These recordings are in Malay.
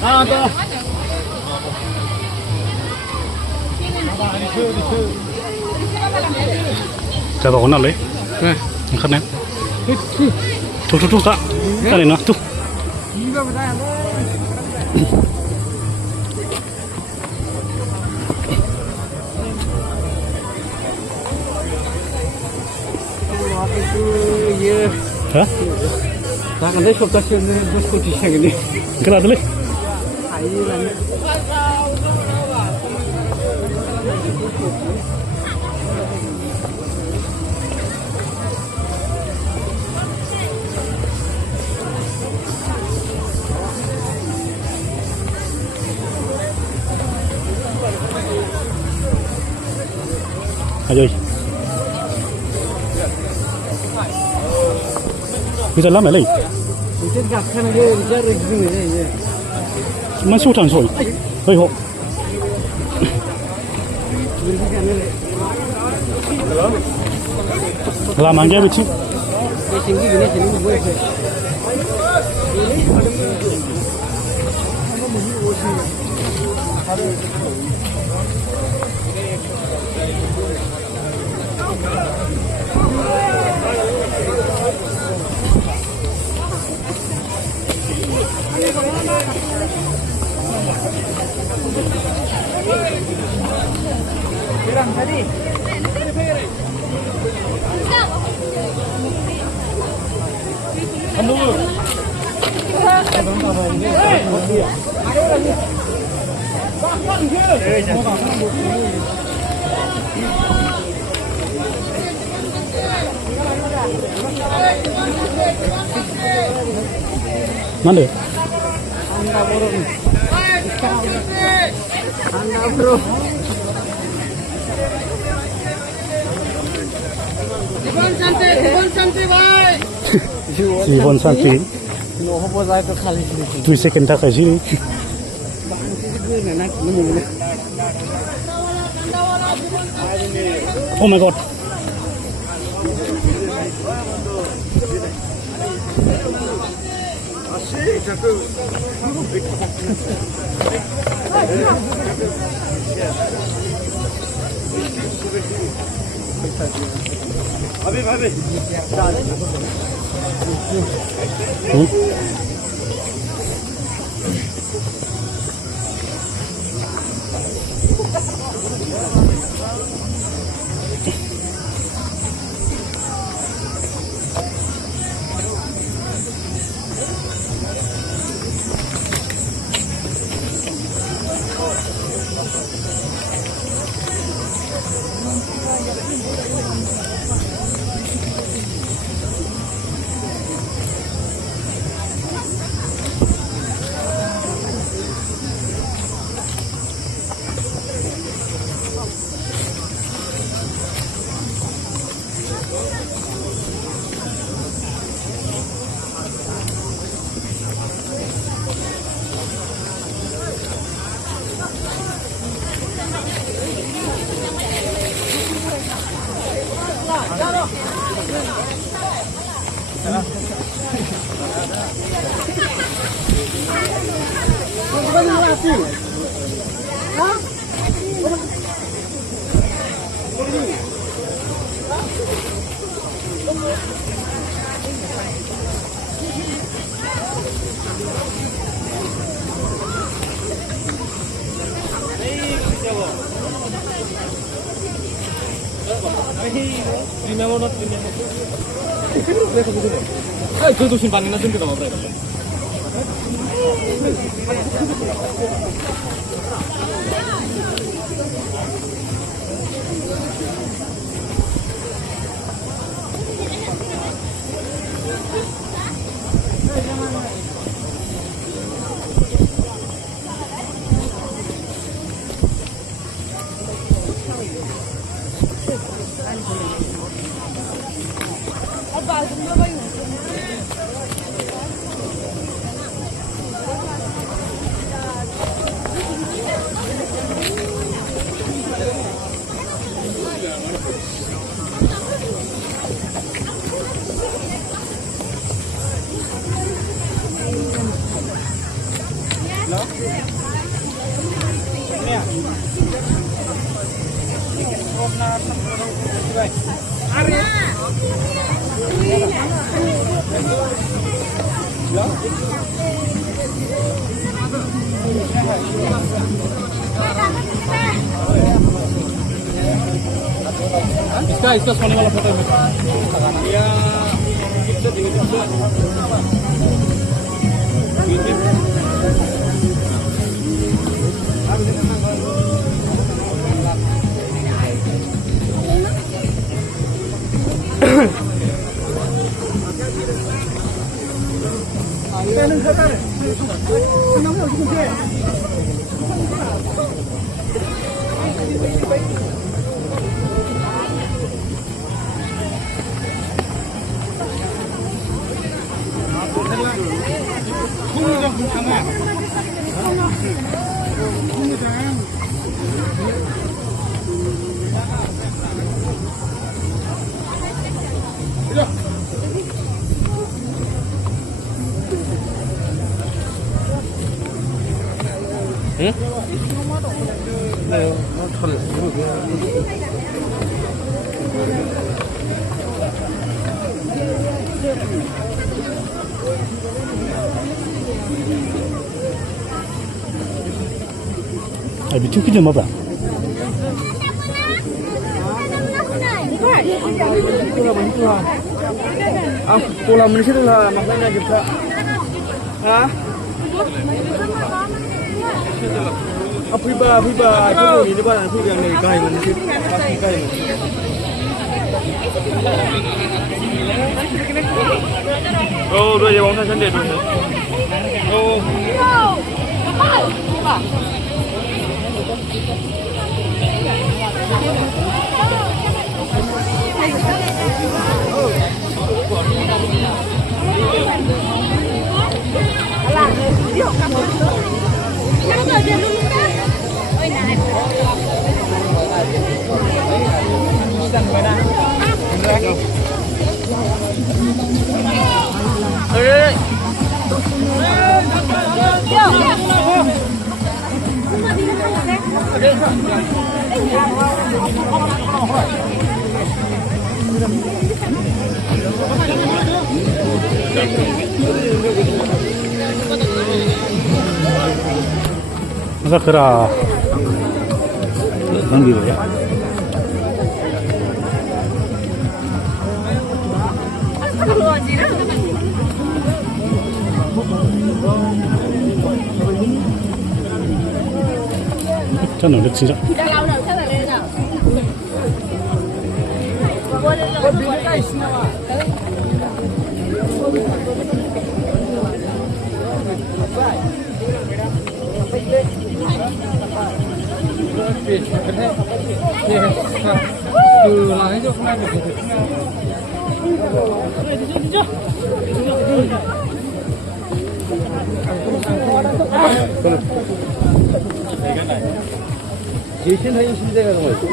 아, 또. Chào bà con nào lấy. 네. Khăn em. Thu cả. Cái này nó thu. Hả? 나 근데 쇼다시는 무슨 짓이야 Cái nào đấy? À rồi. Bây giờ lắm này. 이제 각하는 게 이제 지금이네 이제. Mà số thằng rồi. Hơi hộ. Làm ăn cái gì? 생기긴 해 생기는 거 있어. Mana? Anda bro. Iwan Santi. No hobo যায় তো খালি 2 second থাকাই ছিল। Oh my god. 그 도심 방이나 좀 들어가 버려. इसका सोने वाला फोटो है या कितना दिन Bikin kerja apa? Pulang di situ lah, makanya juga. Hah? Apiba, itu ini depan aku yang dari kain di situ, pasti kain. Oh, dua je bangsa sendiri tu. Oh. Masa kera nanti ya. Jangan lihat sih. 제일 하기 신세가 너무 있어.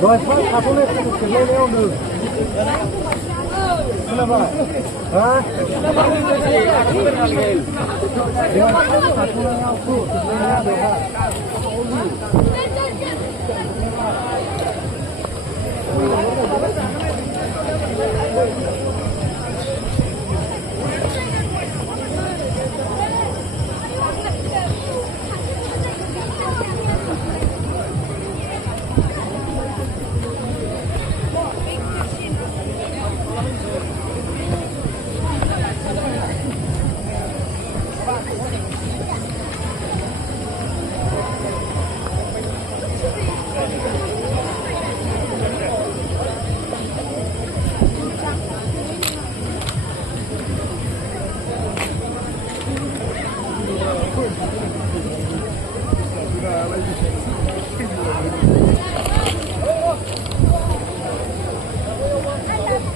Rồi, phát, thả xuống lên, cái này leo đường.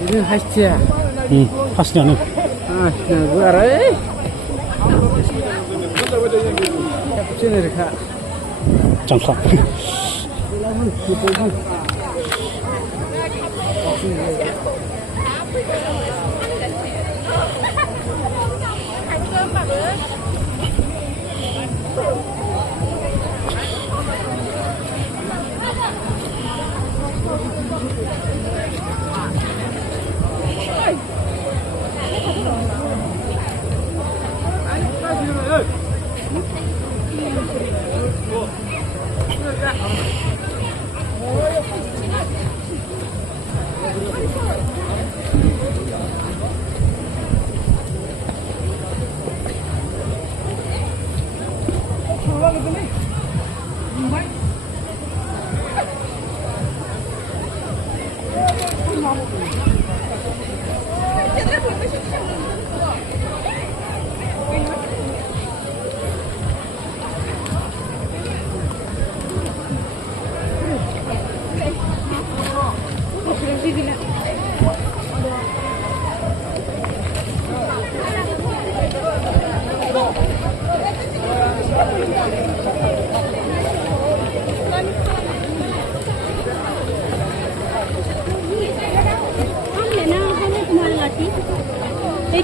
Ini khasnya. khasnya nih. Ah, nah gue arah. Sini deh kak. Cangkak.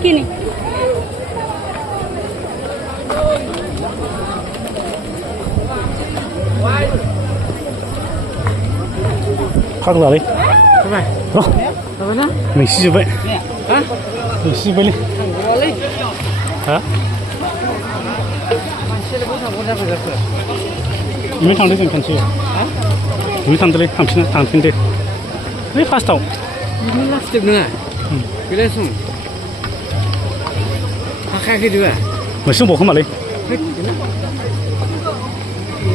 Ini khác là đi Cái này. đó Apa na? mình xí vậy Hah? mình xí vậy đi Boleh. hả Masih lebih sama dah berapa? mình thằng đấy cần cần chi Hah? mình thằng đấy thằng thiên đấy đấy fast tàu Ini lah step dengar. Bila sung. Pakai ke dua. mình xuống bộ không mà đi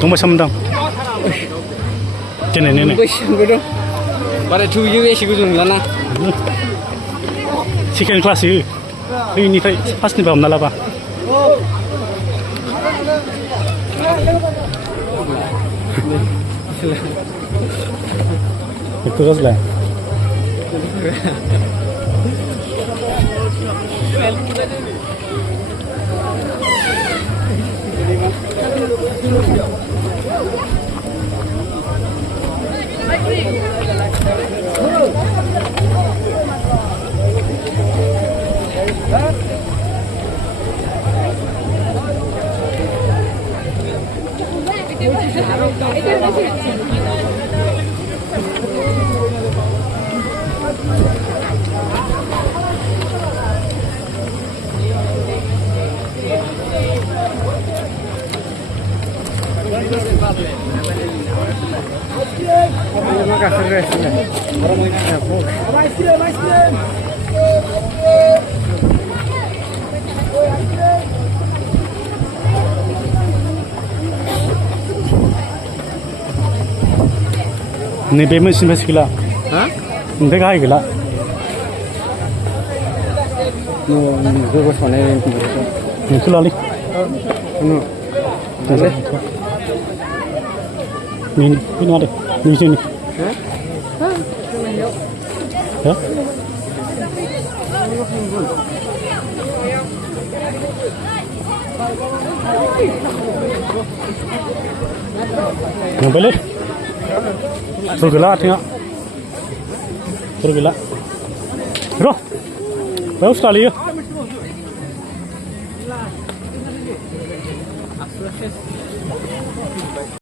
tung bao xăm đâu trên này này Besar betul. Pada tujuh ni sih gua na. second class sih ini phải fast nih bang nala apa itu kan lah Terima kasih guys. ini payment sih masih gila Hah? ini kaya gila Gue sana yang itu lali Boleh. ini ada di sini ya mau beli terus gila tengok terus gila bro Bagus sekali ya.